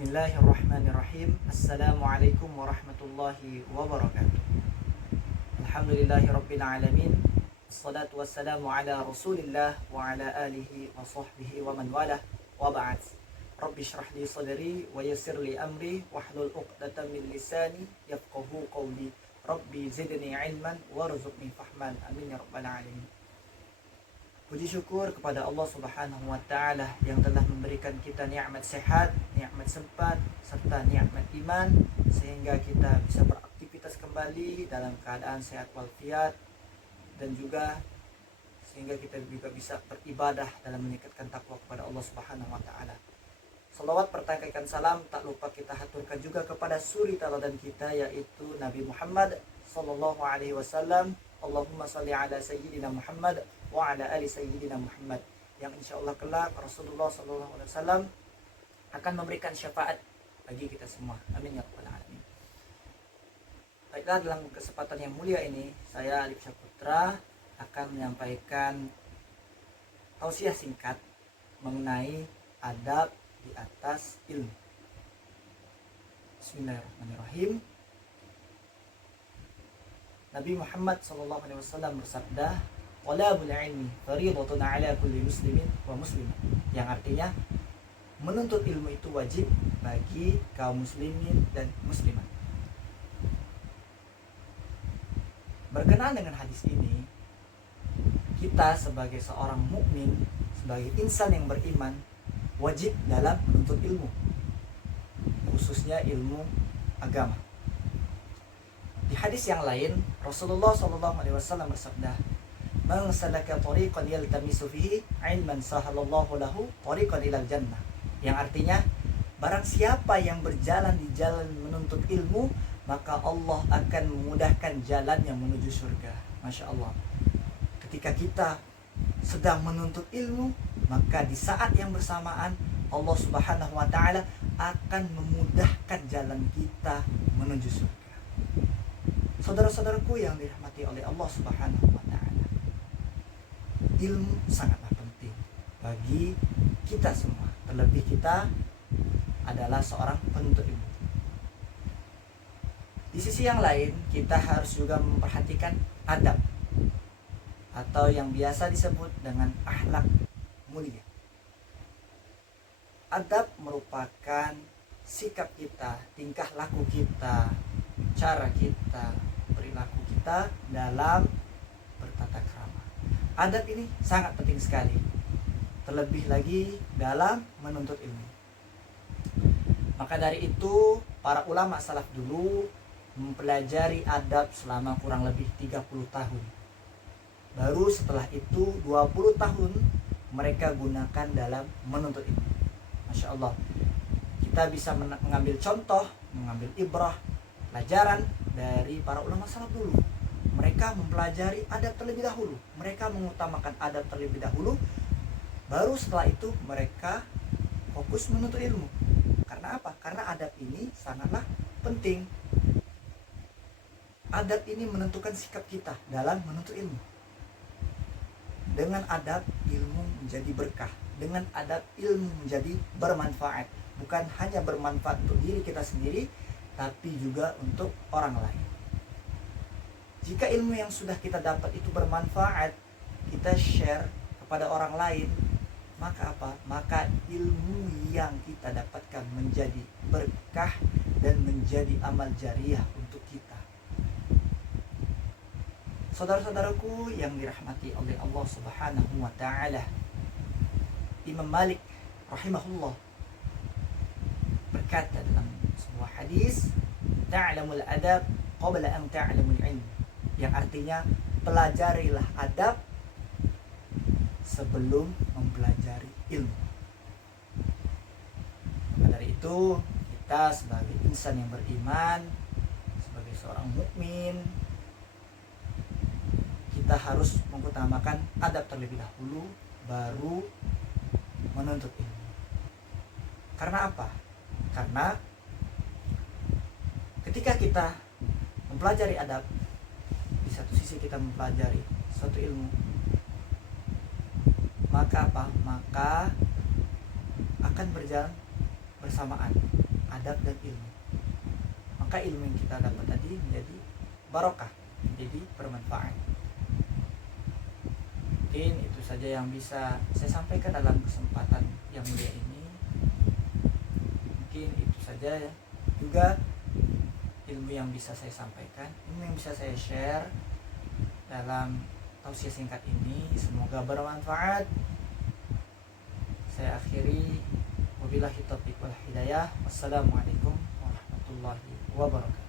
Bismillahirrahmanirrahim. Assalamualaikum warahmatullahi wabarakatuh. Alhamdulillahirabbil alamin. Wassalatu wassalamu ala Rasulillah wa ala alihi wa sahbihi wa man walah. Wa ba'd. Rabbi shrah li sadri wa yassir li amri wahlul 'uqdatam min lisani yafqahu qawli. Rabbi zidni ilman warzuqni fahman. Amin ya rabbal alamin. Puji syukur kepada Allah Subhanahu wa taala yang telah memberikan kita nikmat sehat, nikmat sempat serta nikmat iman sehingga kita bisa beraktivitas kembali dalam keadaan sehat walafiat dan juga sehingga kita juga bisa beribadah dalam meningkatkan takwa kepada Allah Subhanahu wa taala. Salawat pertangkaikan salam tak lupa kita haturkan juga kepada suri teladan kita yaitu Nabi Muhammad sallallahu alaihi wasallam. Allahumma shalli ala sayyidina Muhammad wa ala ali sayyidina Muhammad, yang insyaallah kelak Rasulullah sallallahu alaihi wasallam akan memberikan syafaat bagi kita semua. Amin ya rabbal alamin. Baiklah, dalam kesempatan yang mulia ini saya Alif Syaputra akan menyampaikan tausiah singkat mengenai adab di atas ilmu. Bismillahirrahmanirrahim. Nabi Muhammad SAW bersabda, "Talabul ilmi fardhatun 'ala kulli muslimin wa muslimah." Yang artinya menuntut ilmu itu wajib bagi kaum muslimin dan muslimat. Berkenaan dengan hadis ini, kita sebagai seorang mukmin, sebagai insan yang beriman, wajib dalam menuntut ilmu, khususnya ilmu agama. Di hadis yang lain, Rasulullah SAW bersabda, "Man salaka tariqan yaltamisu fihi 'ilman sahalallahu lahu tariqan ilal jannah." Yang artinya, barang siapa yang berjalan di jalan menuntut ilmu, maka Allah akan memudahkan jalan yang menuju surga. Masya Allah. Ketika kita sedang menuntut ilmu, maka di saat yang bersamaan Allah Subhanahu wa taala akan memudahkan jalan kita menuju surga. Saudara-saudaraku yang dirahmati oleh Allah Subhanahu wa taala, ilmu sangatlah penting bagi kita semua. Terlebih kita adalah seorang penuntut ilmu. Di sisi yang lain, kita harus juga memperhatikan adab atau yang biasa disebut dengan akhlak mulia. Adab merupakan sikap kita, tingkah laku kita, cara kita, perilaku kita dalam bertata krama. Adab ini sangat penting sekali, terlebih lagi dalam menuntut ilmu. Maka dari itu, para ulama salaf dulu mempelajari adab selama kurang lebih 30 tahun. Baru setelah itu 20 tahun mereka gunakan dalam menuntut ilmu. Masya Allah, kita bisa mengambil contoh, mengambil ibrah, pelajaran dari para ulama salaf dulu. Mereka mempelajari adab terlebih dahulu, mereka mengutamakan adab terlebih dahulu, baru setelah itu mereka fokus menuntut ilmu. Karena apa? Karena adab ini sangatlah penting. Adab ini menentukan sikap kita dalam menuntut ilmu. Dengan adab, ilmu menjadi berkah. Dengan adab, ilmu menjadi bermanfaat. Bukan hanya bermanfaat untuk diri kita sendiri, tapi juga untuk orang lain. Jika ilmu yang sudah kita dapat itu bermanfaat, kita share kepada orang lain, maka apa? Maka ilmu yang kita dapatkan menjadi berkah dan menjadi amal jariah untuk kita. Saudara-saudaraku yang dirahmati oleh Allah Subhanahu wa taala, Imam Malik rahimahullah berkata dalam sebuah hadis, "Ta'lamul adab qabla an ta'lamul ilm." Yang artinya, pelajarilah adab sebelum mempelajari ilmu. Maka dari itu, kita sebagai insan yang beriman, sebagai seorang mukmin, kita harus mengutamakan adab terlebih dahulu, baru menuntut ilmu. Karena apa? Karena ketika kita mempelajari adab, di satu sisi kita mempelajari suatu ilmu, maka apa? Maka akan berjalan bersamaan. adab dan ilmu. Maka ilmu yang kita dapat tadi menjadi barokah, menjadi bermanfaat. Mungkin itu saja yang bisa saya sampaikan dalam kesempatan yang mulia ini. Mungkin itu saja ya. Juga ilmu yang bisa saya sampaikan, ilmu yang bisa saya share dalam tausiah singkat ini, semoga bermanfaat. Saya akhiri, wabillahi taufiq wal hidayah. Wassalamualaikum warahmatullahi wabarakatuh.